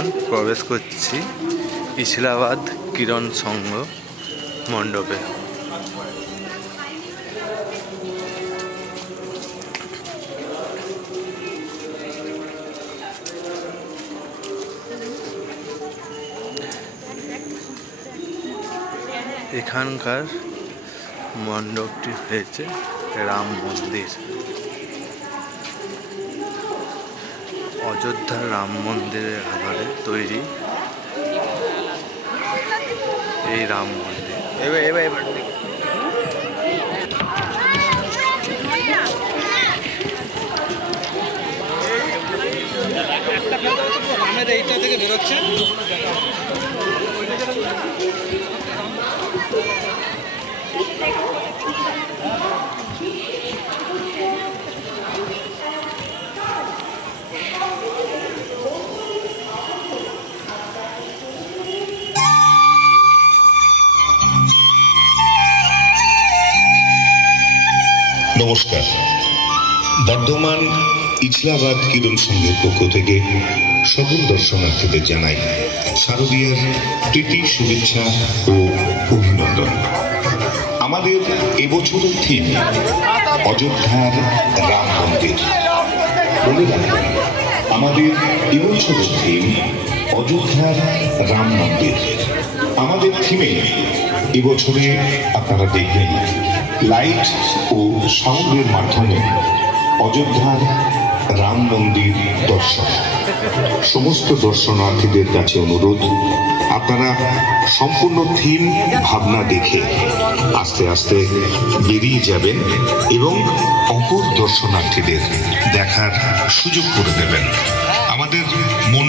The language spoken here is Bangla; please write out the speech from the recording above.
এখন প্রবেশ করছি ইছলাবাদ কিরণ সংঘ মণ্ডপে। এখানকার মণ্ডপটি হয়েছে রাম মন্দির। অযোধ্যার রাম মন্দিরের আধারে তৈরি এই রাম মন্দির। এইটা থেকে বেরোচ্ছে নমস্কার। বর্ধমান ইছলাবাদ কিরণ সংঘের পক্ষ থেকে সকল দর্শনার্থীদের জানাই শারদীয়ার প্রীতি, শুভেচ্ছা ও অভিনন্দন। আমাদের এবছরের থিম অযোধ্যার রাম মন্দির। মনে রাখবেন, আমাদের এবছরের থিম অযোধ্যার রাম মন্দির। আমাদের থিমে এবছরে আপনারা দেখবেন লাইট ও সাউন্ডের মাধ্যমে অযোধ্যার রাম মন্দির দর্শন। সমস্ত দর্শনার্থীদের কাছে অনুরোধ, আপনারা সম্পূর্ণ থিম ভাবনা দেখে আস্তে আস্তে বেরিয়ে যাবেন এবং অপর দর্শনার্থীদের দেখার সুযোগ করে দেবেন। আমাদের মন